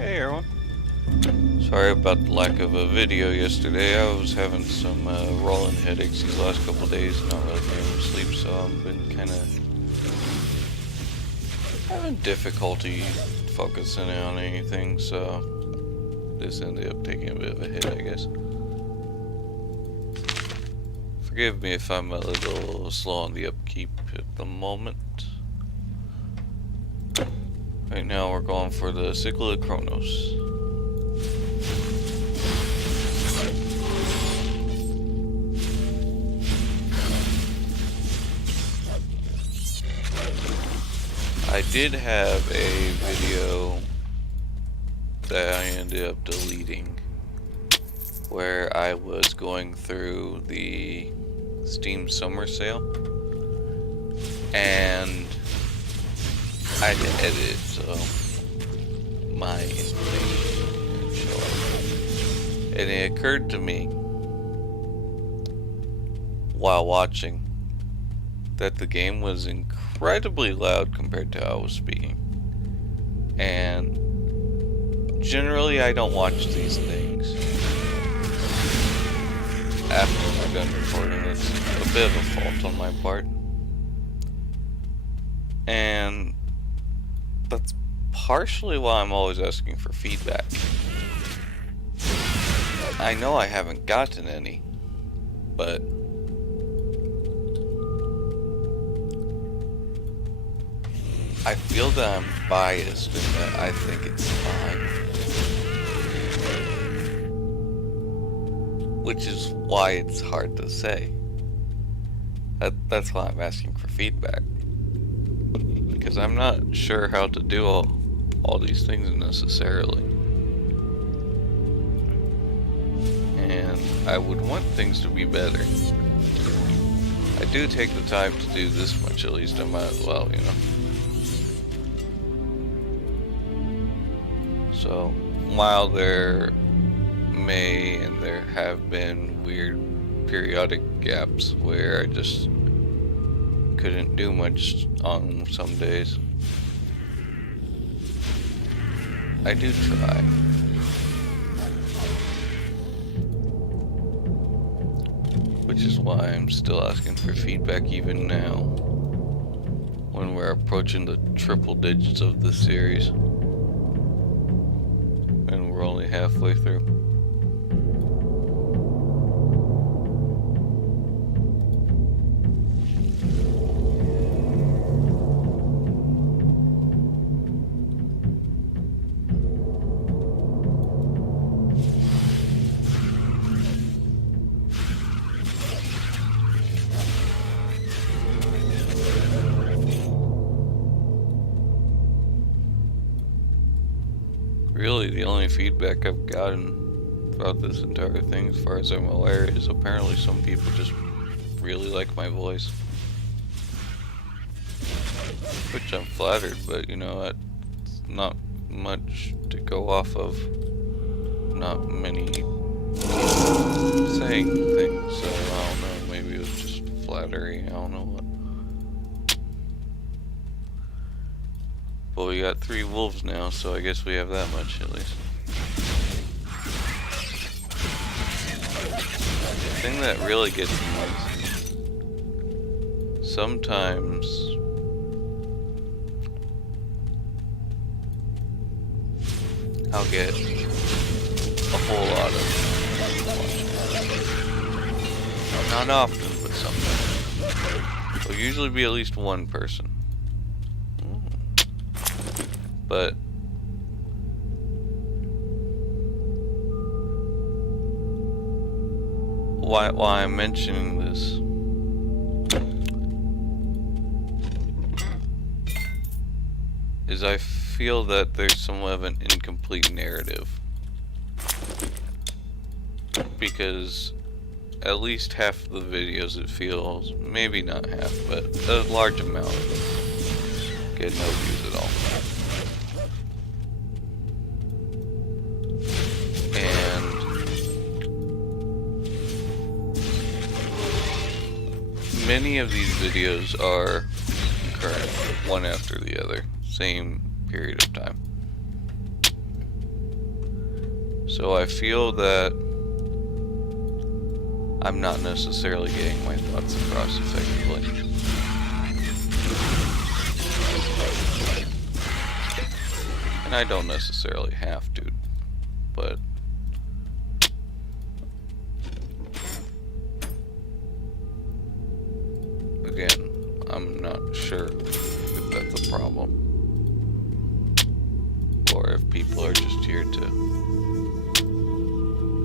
Hey everyone. Sorry about the lack of a video yesterday. I was having some rolling headaches these last couple of days, not really being able to sleep, so I've been kind of having difficulty focusing on anything, so this ended up taking a bit of a hit, I guess. Forgive me if I'm a little slow on the upkeep at the moment. Right now we're going for the Cycle of Chronos. I did have a video that I ended up deleting where I was going through the Steam Summer Sale and I had to edit it so my information didn't show up. And it occurred to me while watching that the game was incredibly loud compared to how I was speaking. And generally I don't watch these things after I'm done recording. It's a bit of a fault on my part. And that's partially why I'm always asking for feedback. I know I haven't gotten any, but I feel that I'm biased in that I think it's fine. Which is why it's hard to say. That's why I'm asking for feedback. Because I'm not sure how to do all these things necessarily. And I would want things to be better. I do take the time to do this much, at least I might as well, you know. So, while there may and there have been weird periodic gaps where I just couldn't do much on some days, I do try. Which is why I'm still asking for feedback even now, when we're approaching the triple digits of the series. And we're only halfway through. Really, the only feedback I've gotten throughout this entire thing, as far as I'm aware, is apparently some people just really like my voice. Which I'm flattered, but you know, it's not much to go off of. Not many people saying things, so I don't know, maybe it was just flattery, I don't know what. Well, we got 3 wolves now, so I guess we have that much at least. The thing that really gets me is sometimes I'll get a whole lot of watching. Not often, but sometimes. There'll usually be at least one person. But why I'm mentioning this is I feel that there's somewhat of an incomplete narrative, because at least half of the videos, it feels, maybe not half, but a large amount of them get no views at all. Many of these videos are concurrent, one after the other, same period of time. So I feel that I'm not necessarily getting my thoughts across effectively. And I don't necessarily have to, but again, I'm not sure if that's a problem, or if people are just here to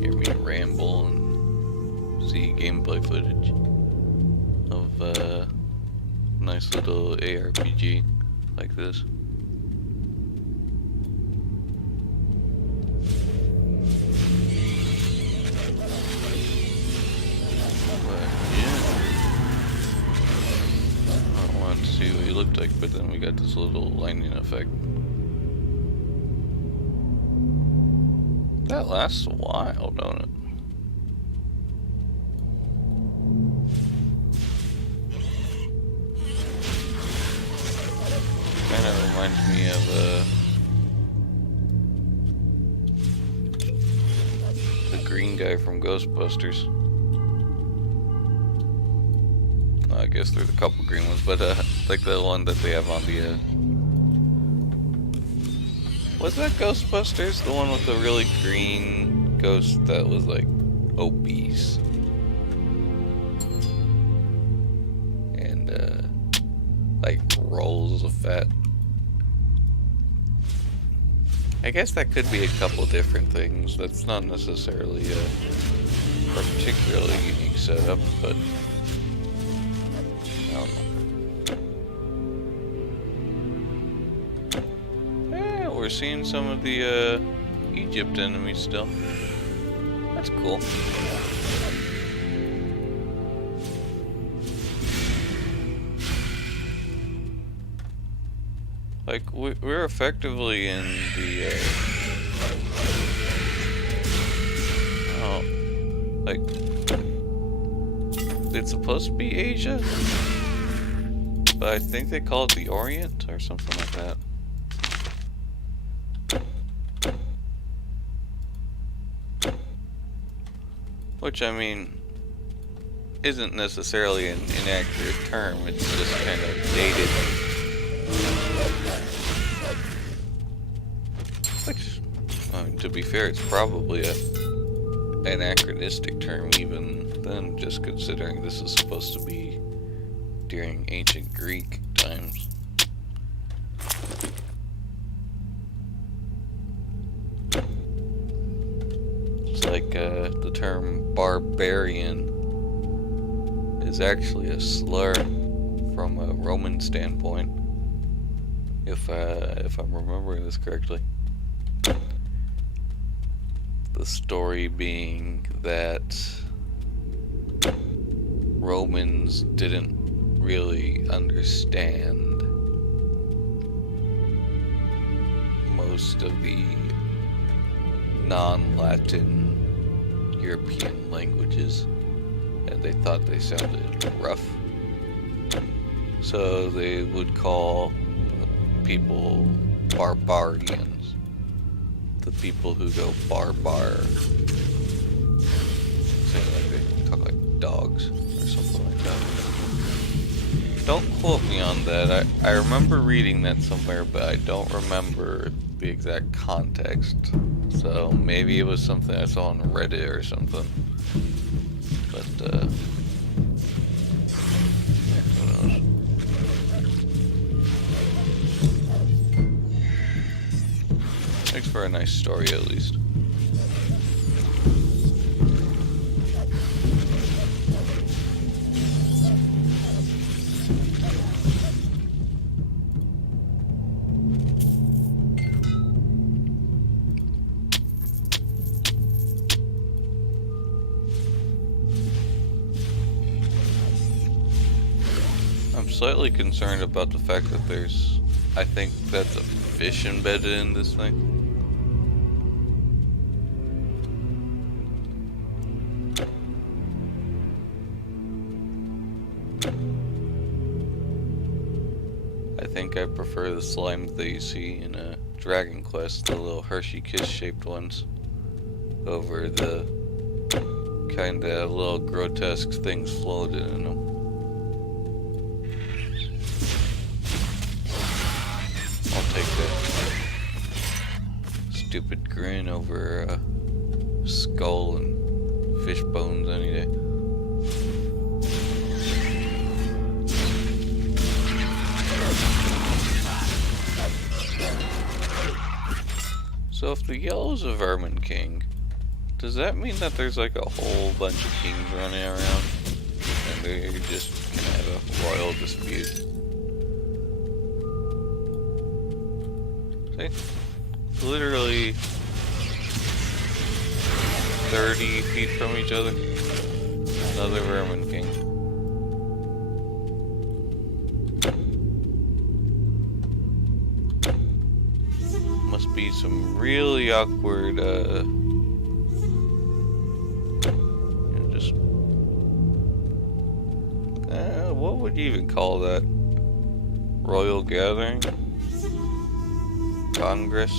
hear me ramble and see gameplay footage of a nice little ARPG like this. See what he looked like, but then we got this little lightning effect. That lasts a while, don't it? Kind of reminds me of the green guy from Ghostbusters. I guess there's a couple green ones, but like the one that they have on the was that Ghostbusters? The one with the really green ghost that was like obese and like rolls of fat. I guess that could be a couple different things. That's not necessarily a particularly unique setup, but yeah, we're seeing some of the Egypt enemies still. That's cool. Like, we're effectively in the oh, like, it's supposed to be Asia, but I think they call it the Orient or something like that. Which, I mean, isn't necessarily an inaccurate term, it's just kind of dated. Which, I mean, to be fair, it's probably an anachronistic term even then, just considering this is supposed to be during ancient Greek times. It's like the term barbarian is actually a slur from a Roman standpoint, if I'm remembering this correctly. The story being that Romans didn't really understand most of the non-Latin European languages, and they thought they sounded rough, so they would call people barbarians, the people who go barbar, saying like they talk like dogs or something like that. Don't quote me on that. I remember reading that somewhere, but I don't remember the exact context. So maybe it was something I saw on Reddit or something. But yeah, who knows? Makes for a nice story at least. Slightly concerned about the fact that there's, I think that's a fish embedded in this thing. I think I prefer the slimes that you see in Dragon Quest, the little Hershey Kiss shaped ones. over the kind of little grotesque things floating in them. I'll take that stupid grin over a skull and fish bones any day. So if the yellow's a vermin king, does that mean that there's like a whole bunch of kings running around and they just can have a royal dispute? See? Literally 30 feet from each other. Another vermin king. Must be some really awkward, what would you even call that? Royal gathering? Congress?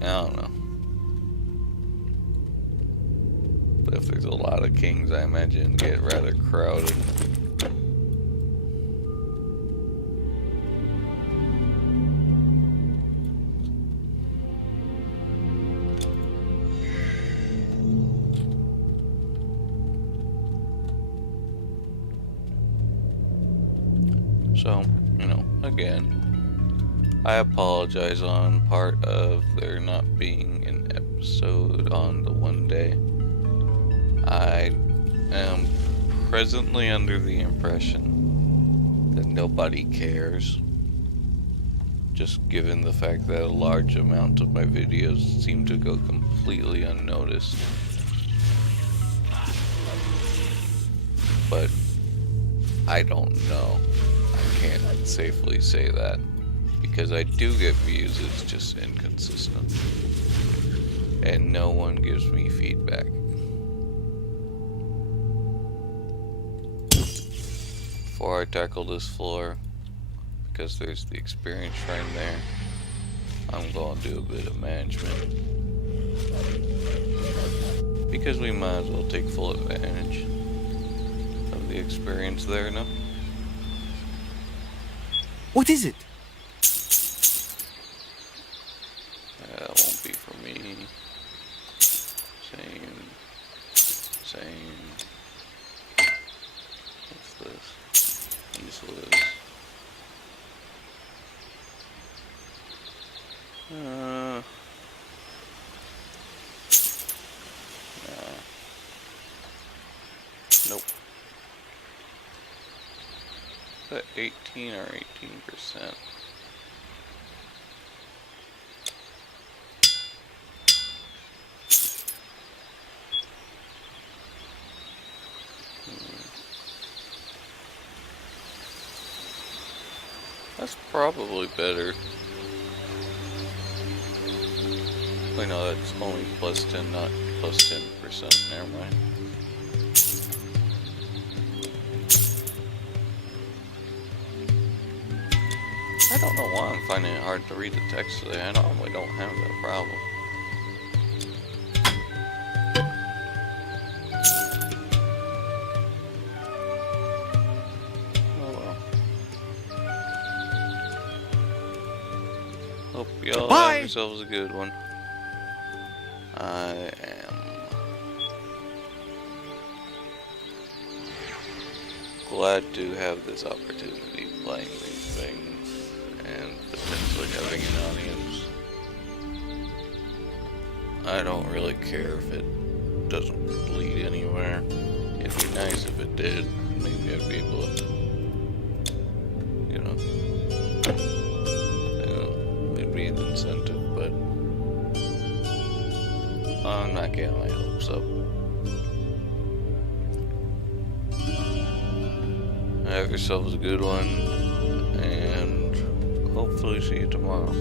I don't know. But if there's a lot of kings, I imagine it'd get rather crowded. So, you know, again, I apologize on part of there not being an episode on the one day. I am presently under the impression that nobody cares, just given the fact that a large amount of my videos seem to go completely unnoticed. But I don't know. I can't safely say that, because I do get views, it's just inconsistent, and no one gives me feedback. Before I tackle this floor, because there's the experience shrine there, I'm going to do a bit of management, because we might as well take full advantage of the experience there now. What is it? That won't be for me. Same. What's this? Useless. Nah. Nope. Is that 18 or 18%? That's probably better. Wait, no, that's only plus 10, not plus 10%. Never mind. I don't know why I'm finding it hard to read the text today. I normally don't have that problem. Hope y'all have yourselves a good one. I am glad to have this opportunity playing these things and potentially having an audience. I don't really care if it doesn't lead anywhere. It'd be nice if it did. Maybe I'd be able to, you know, it'd be an incentive, but I'm not getting my hopes up. Have yourselves a good one, and hopefully see you tomorrow.